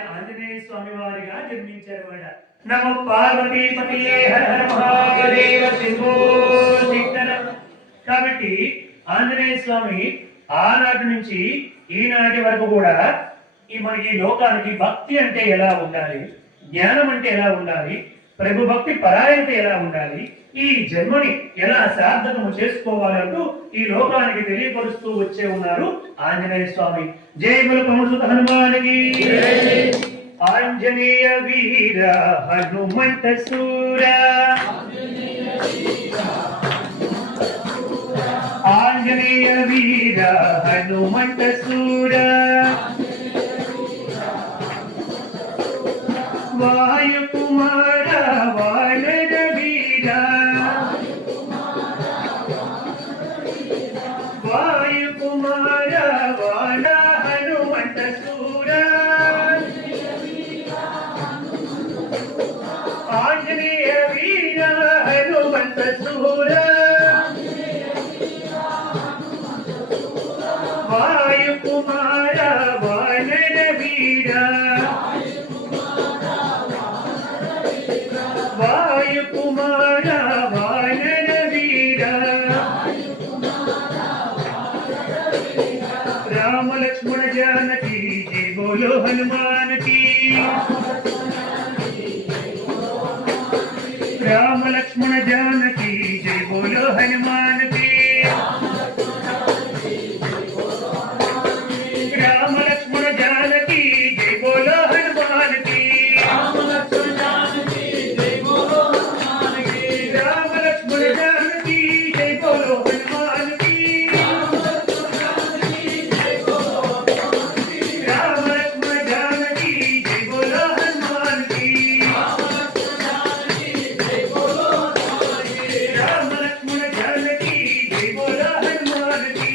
ఆంజనేయ స్వామి వారిగా జన్మించారు. నమో పార్వతీపతియే హర హర మహాదేవ శంభో శంకర. కాబట్టి ఆంజనేయ స్వామి ఆనాటి నుంచి ఈనాటి వరకు కూడా ఈ లోకానికి భక్తి అంటే ఎలా ఉండాలి, జ్ఞానం అంటే ఎలా ఉండాలి, ప్రభు భక్తి పరాయణత ఎలా ఉండాలి, ఈ జన్మని ఎలా సార్థకము చేసుకోవాలంటూ ఈ లోకానికి తెలియపరుస్తూ వచ్చే ఉన్నారు ఆంజనేయ స్వామి. జయముల పవనసుత హనుమానికి. ఆంజనేయ వీర హనుమంత సూర, ఆంజనేయ వీర హనుమంత సూర, వాయు కుమార వానర వీర, వాయు కుమార వాన హనుమంత సూర, ఆంజనేయ వీర హనుమంత సూర, వాయు కుమార వానర వీర, వాయు కుమార వానర వీర, రామ లక్ష్మణ జానకి జై బోలో హనుమాన్ की, राम लक्ष्मण जानकी जय बोलो हनुमान की, राम लक्ष्मण जानकी जय बोलो हनुमान की, राम लक्ष्मण जानकी जय बोलो हनुमान की, राम लक्ष्मण जानकी जय बोलो हनुमान की, राम लक्ष्मण जानकी जय बोलो हनुमान की, राम लक्ष्मण जानकी जय बोलो हनुमान की, राम लक्ष्मण जानकी जय बोलो हनुमान की,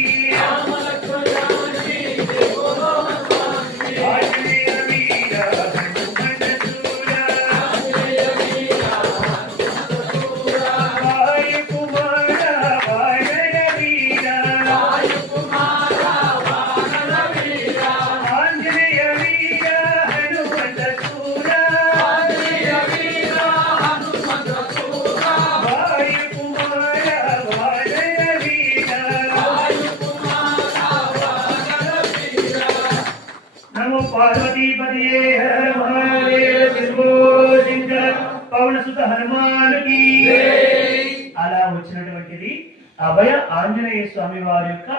आंजनेय वीर हनुमंत सूर, आंजनेय वीर हनुमंत सूर, वायु कुमार वानर वीर, वायु कुमार वानर वीर, आंजनेय वीर हनुमंत सूर, आंजनेय वीर हनुमंत सूर, वायु कुमार वानर वीर, वायु कुमार वानर वीर. नमो पार्वतीपतिये हर महादेव శంభో శంకర. పవనసుత హనుమానికి. అలా వచ్చినటువంటిది అభయ ఆంజనేయ స్వామి వారి యొక్క